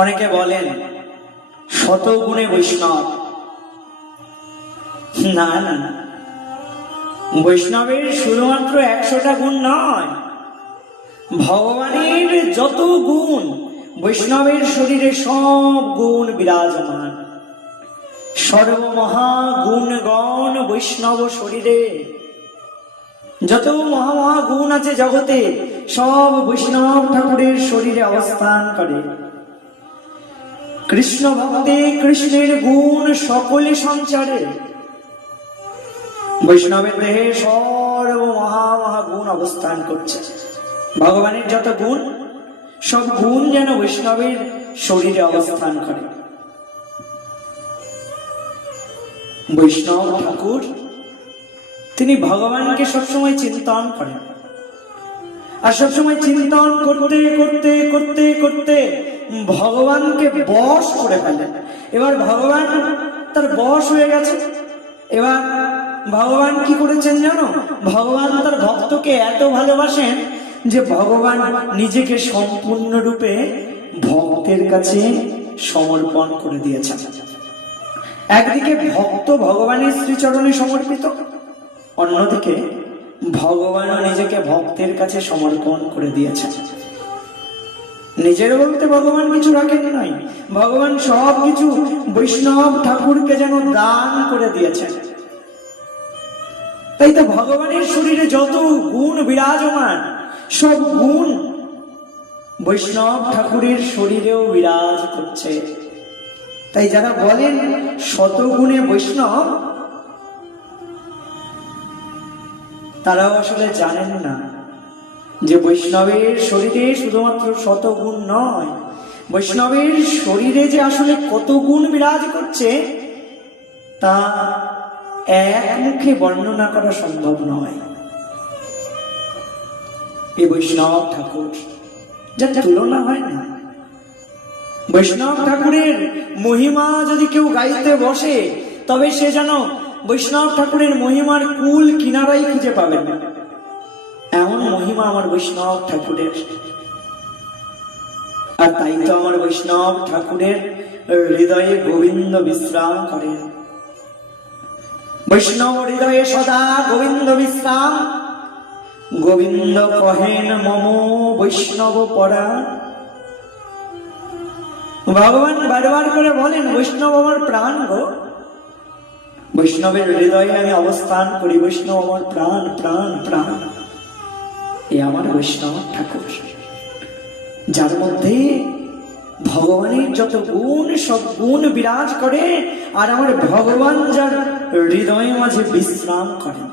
অনেকে বলেন শতগুণে বৈষ্ণব। না না, বৈষ্ণবের শুধুমাত্র 100টা গুণ নয়, ভগবানের যত গুণ বৈষ্ণবের শরীরে সব গুণ বিরাজমান। সর্বমহা গুণগণ বৈষ্ণব শরীরে, যত মহা গুণ আছে জগতে সব বৈষ্ণব ঠাকুরের শরীরে অবস্থান করে। কৃষ্ণ ভক্তে কৃষ্ণের গুণ সকলে সঞ্চারে, বৈষ্ণবের দেহে সর্ব মহা গুণ অবস্থান করছে। ভগবানের যত গুণ, সব গুণ যেন বৈষ্ণবের শরীরে অবস্থান করে। বৈষ্ণব ঠাকুর তিনি ভগবানকে সবসময় চিন্তন করেন, আর সবসময় চিন্তন করতে করতে করতে করতে ভগবানকে বশ করে ফেলেন। এবার ভগবান তার বশ হয়ে গেছে। এবার ভগবান কি করেছেন জানো? ভগবান তার ভক্তকে এত ভালোবাসেন যে ভগবান নিজেকে সম্পূর্ণরূপে ভক্তের কাছে সমর্পণ করে দিয়েছেন। একদিকে ভক্ত ভগবানের শ্রীচরণে সমর্পিত, অন্যদিকে ভগবানও নিজেকে ভক্তের কাছে সমর্পণ করে দিয়েছেন। নিজের বলতে ভগবান কিছু রাখেন নাই, ভগবান সব কিছু বৈষ্ণব ঠাকুরকে যেন দান করে দিয়েছেন। তাই তো ভগবানের শরীরে যত গুণ বিরাজমান, সব গুণ বৈষ্ণব ঠাকুরের শরীরেও বিরাজ করছে। তাই যারা বলেন শতগুণে বৈষ্ণব, তারাও আসলে জানেন না যে বৈষ্ণবের শরীরে শুধুমাত্র শতগুণ নয়, বৈষ্ণবের শরীরে যে আসলে কত গুণ বিরাজ করছে তা এক মুখে বর্ণনা করা সম্ভব নয়। এই বৈষ্ণব ঠাকুর যার তুলনা হয় না। বৈষ্ণব ঠাকুরের মহিমা যদি কেউ গাইতে বসে, তবে সে যেন বৈষ্ণব ঠাকুরের মহিমার কুল কিনারাই খুঁজে পাবেন না, এমন মহিমা আমার বৈষ্ণব ঠাকুরের। আর তাই তো আমার বৈষ্ণব ঠাকুরের হৃদয়ে গোবিন্দ বিশ্রাম করেন। বৈষ্ণব হৃদয়ে সদা গোবিন্দ বিশ্রাম, গোবিন্দ কহেন মম বৈষ্ণব পরাণ। ভগবান বারবার করে বলেন বৈষ্ণব আমার প্রাণ গো, বৈষ্ণবের হৃদয়ে আমি অবস্থান করি, বৈষ্ণব আমার প্রাণ প্রাণ প্রাণ। এ আমার বৈষ্ণব ঠাকুর, যার মধ্যে ভগবানের যত গুণ সব গুণ বিরাজ করে, আর আমার ভগবান যার হৃদয়ে মাঝে বিশ্রাম করেন।